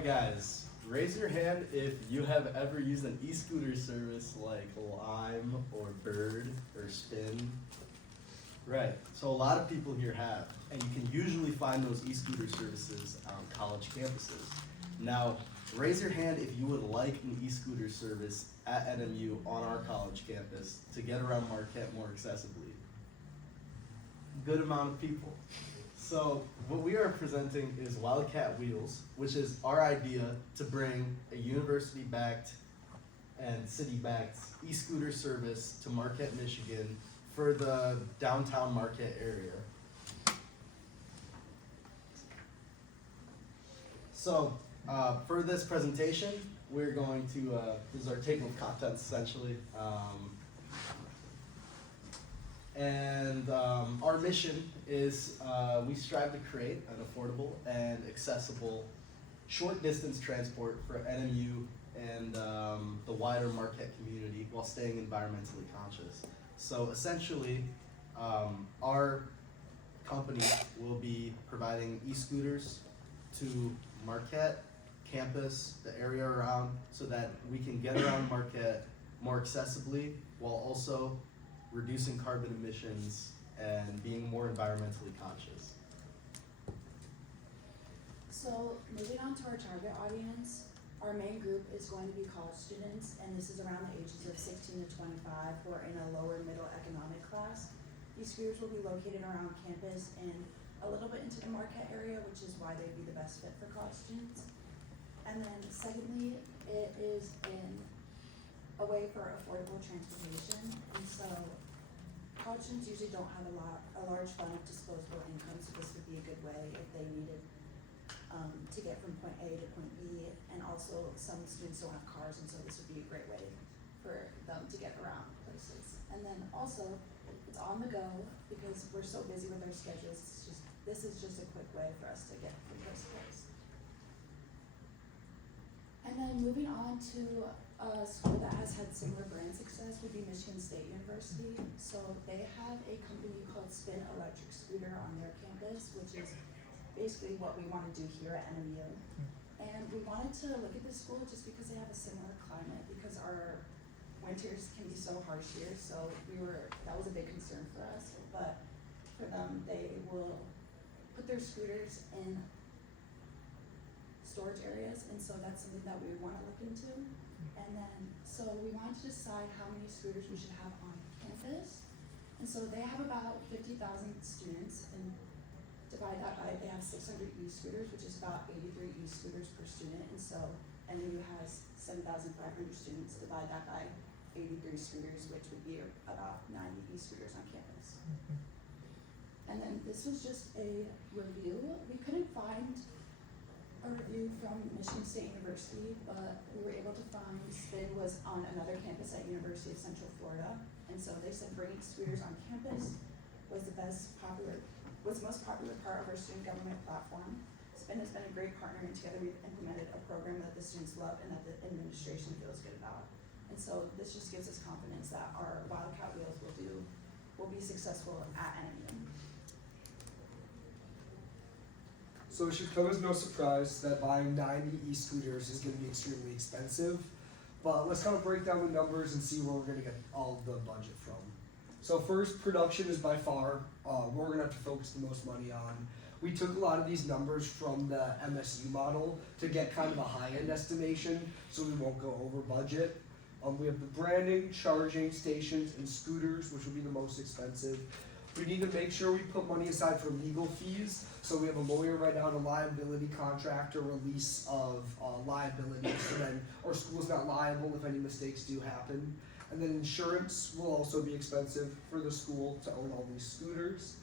Alright guys, raise your hand if you have ever used an e-scooter service like Lime or Bird or Spin. Right, so a lot of people here have, and you can usually find those e-scooter services on college campuses. Now, raise your hand if you would like an e-scooter service at NMU on our college campus to get around Marquette more accessibly. Good amount of people. So what we are presenting is Wildcat Wheels, which is our idea to bring a university-backed and city-backed e-scooter service to Marquette, Michigan for the downtown Marquette area. So for this presentation, we're going to, this is our table of contents essentially. Our mission is we strive to create an affordable and accessible short distance transport for NMU and the wider Marquette community while staying environmentally conscious. So essentially, our company will be providing e-scooters to Marquette campus, the area around, so that we can get around Marquette more accessibly while also reducing carbon emissions and being more environmentally conscious. So moving on to our target audience, our main group is going to be college students, and this is around the ages of 16 to 25 who are in a lower middle economic class. These scooters will be located around campus and a little bit into the Marquette area, which is why they'd be the best fit for college students. And then secondly, it is a way for affordable transportation, and so college students usually don't have a large fund of disposable income, so this would be a good way if they needed to get from point A to point B, and also some students don't have cars, and so this would be a great way for them to get around places. And then also, it's on the go because we're so busy with our schedules. This is just a quick way for us to get from place to place. And then moving on to a school that has had similar brand success would be Michigan State University. So they have a company called Spin Electric Scooter on their campus, which is basically what we want to do here at NMU. And we wanted to look at this school just because they have a similar climate, because our winters can be so harsh here, so that was a big concern for us. But for them, they will put their scooters in storage areas, and so that's something that we would want to look into. And then, so we wanted to decide how many scooters we should have on campus. And so they have about 50,000 students, and divide that by, they have 600 e-scooters, which is about 83 e-scooters per student. And so NMU has 7,500 students, divide that by 83 scooters, which would be about 90 e-scooters on campus. And then this was just a review. We couldn't find a review from Michigan State University, but we were able to find Spin was on another campus at University of Central Florida. And so they said bringing scooters on campus was the most popular part of our student government platform. Spin has been a great partner, and together we've implemented a program that the students love and that the administration feels good about. And so this just gives us confidence that our Wildcat Wheels will be successful at NMU. So it should come as no surprise that buying 90 e-scooters is going to be extremely expensive, but let's kind of break down the numbers and see where we're going to get all of the budget from. So first, production is by far what we're going to have to focus the most money on. We took a lot of these numbers from the MSU model to get kind of a high-end estimation, so we won't go over budget. We have the branding, charging stations, and scooters, which will be the most expensive. We need to make sure we put money aside for legal fees, so we have a lawyer write out a liability contract or release of liability, so then our school's not liable if any mistakes do happen. And then insurance will also be expensive for the school to own all these scooters.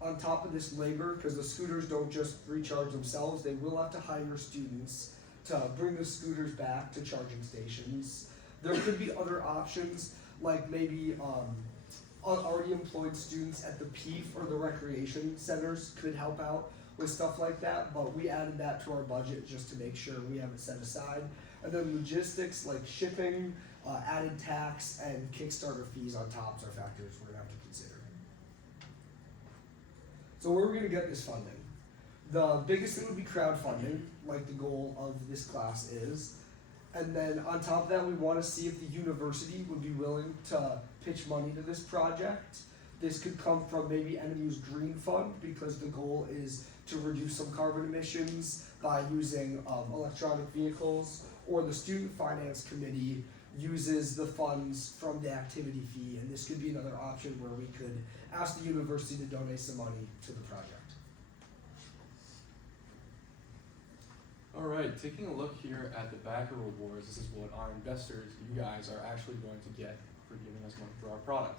On top of this, labor, because the scooters don't just recharge themselves, they will have to hire students to bring the scooters back to charging stations. There could be other options, like maybe already employed students at the PEEF or the recreation centers could help out with stuff like that, but we added that to our budget just to make sure we have it set aside. And then logistics like shipping, added tax, and Kickstarter fees on top are factors we're gonna have to consider. So where are we gonna get this funding? The biggest thing would be crowdfunding, like the goal of this class is. And then on top of that, we want to see if the university would be willing to pitch money to this project. This could come from maybe NMU's Green Fund, because the goal is to reduce some carbon emissions by using electronic vehicles, or the Student Finance Committee uses the funds from the activity fee, and this could be another option where we could ask the university to donate some money to the project. Alright, taking a look here at the backer rewards, this is what our investors, you guys, are actually going to get for giving us money for our product.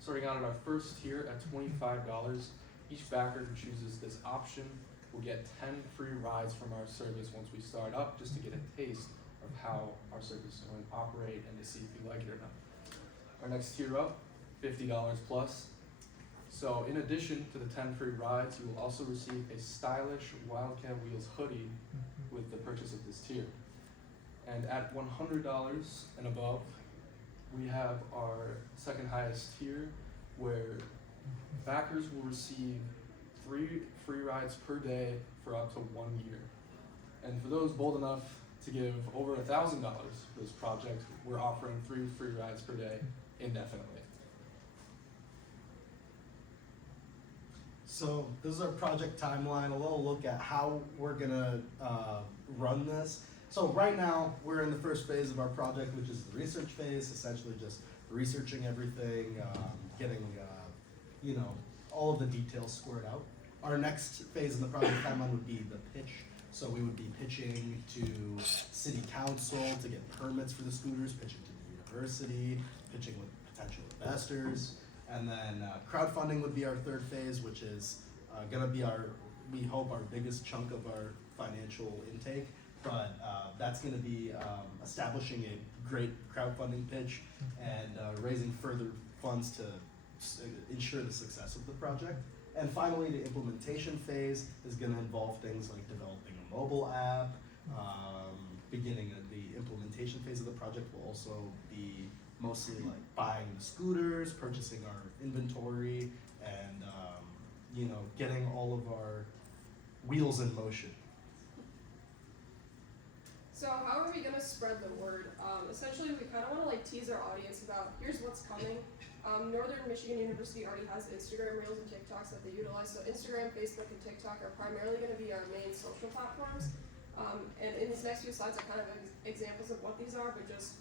Starting out at our first tier at $25, each backer who chooses this option will get 10 free rides from our service once we start up, just to get a taste of how our service is going to operate and to see if you like it or not. Our next tier up, $50 plus. So in addition to the 10 free rides, you will also receive a stylish Wildcat Wheels hoodie with the purchase of this tier. And at $100 and above, we have our second highest tier, where backers will receive 3 free rides per day for up to 1 year. And for those bold enough to give over $1,000 for this project, we're offering 3 free rides per day indefinitely. So this is our project timeline, a little look at how we're gonna run this. So right now, we're in the first phase of our project, which is the research phase, essentially just researching everything, getting, all of the details squared out. Our next phase in the project timeline would be the pitch. So we would be pitching to city council to get permits for the scooters, pitching to the university, pitching with potential investors. And then crowdfunding would be our third phase, which is gonna be we hope, our biggest chunk of our financial intake. But that's gonna be establishing a great crowdfunding pitch and raising further funds to ensure the success of the project. And finally, the implementation phase is gonna involve things like developing a mobile app. Beginning of the implementation phase of the project will also be mostly like buying the scooters, purchasing our inventory, and getting all of our wheels in motion. So how are we gonna spread the word? Essentially, we kind of want to tease our audience about here's what's coming. Northern Michigan University already has Instagram Reels and TikToks that they utilize. So Instagram, Facebook, and TikTok are primarily going to be our main social platforms. And in these next few slides are kind of examples of what these are, but just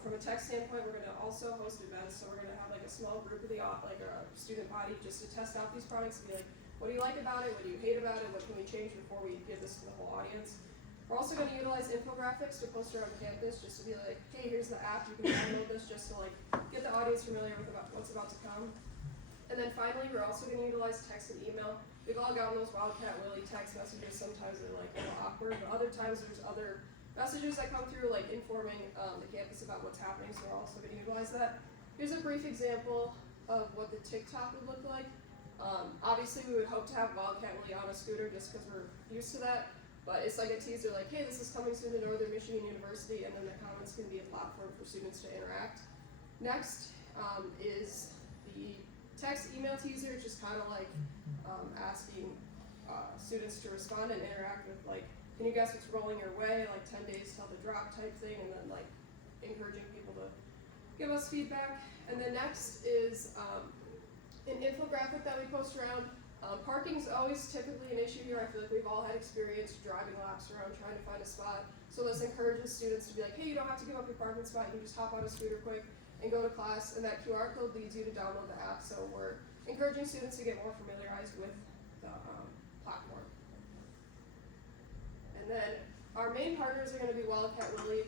from a tech standpoint, we're going to also host events. So we're going to have a small group of a student body just to test out these products and be like, what do you like about it? What do you hate about it? What can we change before we give this to the whole audience? We're also going to utilize infographics to post around campus, just to be like, hey, here's the app, you can download this, just to get the audience familiar with what's about to come. And then finally, we're also going to utilize text and email. We've all gotten those Wildcat Willie text messages. Sometimes they're a little awkward, but other times there's other messages that come through, informing the campus about what's happening. So we're also going to utilize that. Here's a brief example of what the TikTok would look like. Obviously, we would hope to have Wildcat Willie on a scooter, just because we're used to that. But it's like a teaser, hey, this is coming soon to Northern Michigan University, and then the comments can be a platform for students to interact. Next is the text email teaser, just kind of asking students to respond and interact with can you guess what's rolling your way, 10 days till the drop type thing, and then encouraging people to give us feedback. And then next is an infographic that we post around. Parking's always typically an issue here. I feel like we've all had experience driving laps around trying to find a spot. So this encourages students to be like, hey, you don't have to give up your parking spot. You can just hop on a scooter quick and go to class. And that QR code leads you to download the app. So we're encouraging students to get more familiarized with the platform. And then our main partners are going to be Wildcat Willie.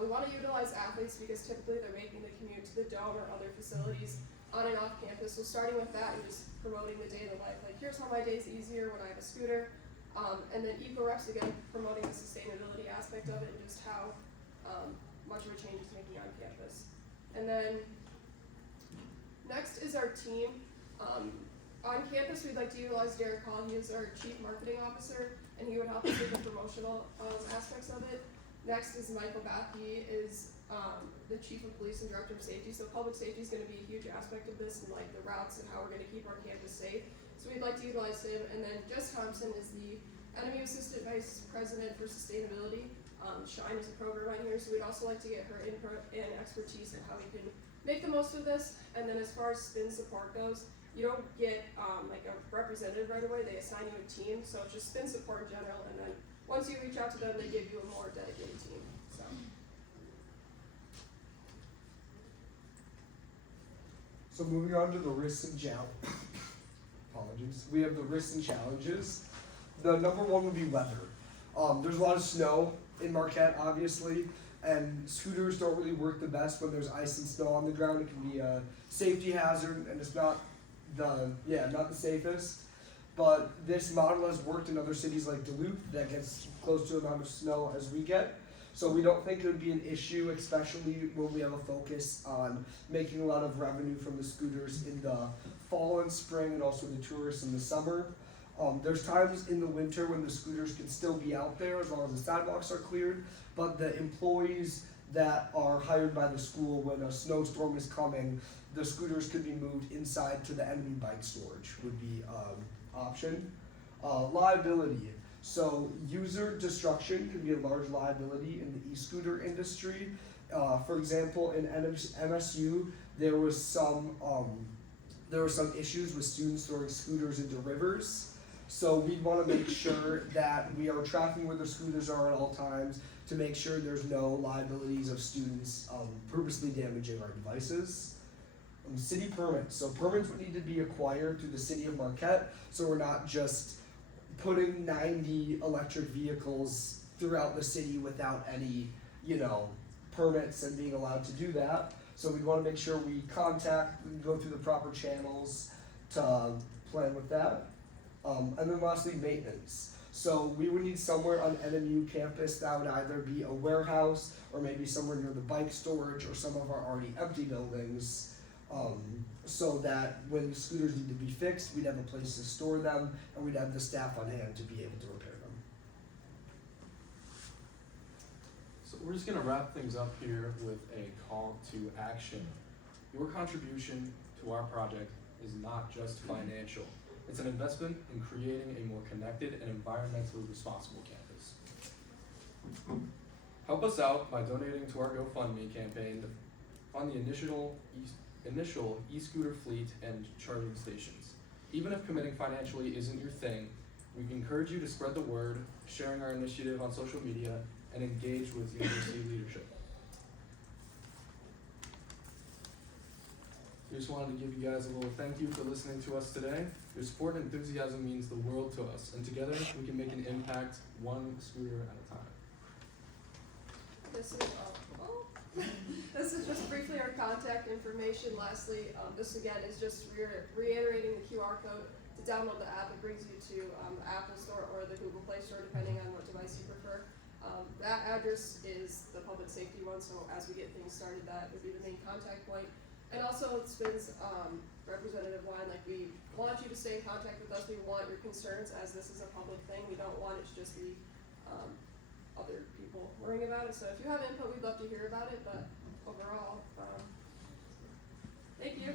We want to utilize athletes because typically they're making the commute to the Dome or other facilities on and off campus. So starting with that and just promoting the day of life, here's how my day's easier when I have a scooter. And then EcoReps, again, promoting the sustainability aspect of it and just how much of a change it's making on campus. And then next is our team. On campus, we'd like to utilize Derek Hall. He is our Chief Marketing Officer, and he would help us with the promotional aspects of it. Next is Michael Bath. He is the Chief of Police and Director of Safety. So public safety is going to be a huge aspect of this, and the routes and how we're going to keep our campus safe. So we'd like to utilize him. And then Jess Thompson is the NMU Assistant Vice President for Sustainability. Shine is a program on here, so we'd also like to get her input and expertise in how we can make the most of this. And then as far as spin support goes, you don't get like a representative right away, they assign you a team, so it's just spin support in general, and then once you reach out to them, they give you a more dedicated team, so. So moving on to the risks and apologies. We have the risks and challenges. The number one would be weather. There's a lot of snow in Marquette, obviously, and scooters don't really work the best when there's ice and snow on the ground. It can be a safety hazard, and it's not the safest. But this model has worked in other cities like Duluth that gets close to the amount of snow as we get. So we don't think it would be an issue, especially when we have a focus on making a lot of revenue from the scooters in the fall and spring, and also the tourists in the summer. There's times in the winter when the scooters can still be out there as long as the sidewalks are cleared, but the employees that are hired by the school, when a snowstorm is coming, the scooters could be moved inside to the enemy bike storage would be option. Liability. So user destruction could be a large liability in the e-scooter industry. For example, in MSU, there was some issues with students throwing scooters into rivers. So we want to make sure that we are tracking where the scooters are at all times to make sure there's no liabilities of students purposely damaging our devices. City permits. So permits would need to be acquired through the city of Marquette, so we're not just putting 90 electric vehicles throughout the city without any, permits and being allowed to do that. So we want to make sure we go through the proper channels to plan with that. And then lastly, maintenance. So we would need somewhere on NMU campus that would either be a warehouse or maybe somewhere near the bike storage or some of our already empty buildings, so that when scooters need to be fixed, we'd have a place to store them and we'd have the staff on hand to be able to repair them. So we're just gonna wrap things up here with a call to action. Your contribution to our project is not just financial. It's an investment in creating a more connected and environmentally responsible campus. Help us out by donating to our GoFundMe campaign to fund the initial e-scooter fleet and charging stations. Even if committing financially isn't your thing, we encourage you to spread the word, sharing our initiative on social media, and engage with university leadership. We just wanted to give you guys a little thank you for listening to us today. Your support and enthusiasm means the world to us, and together we can make an impact one scooter at a time. This is just briefly our contact information. Lastly, this again is just reiterating the QR code to download the app. It brings you to the Apple Store or the Google Play Store, depending on what device you prefer. That address is the public safety one, so as we get things started, that would be the main contact point. And also with Spin's representative line, like we want you to stay in contact with us. We want your concerns, as this is a public thing. We don't want it to just be other people worrying about it. So if you have input, we'd love to hear about it. But overall, thank you.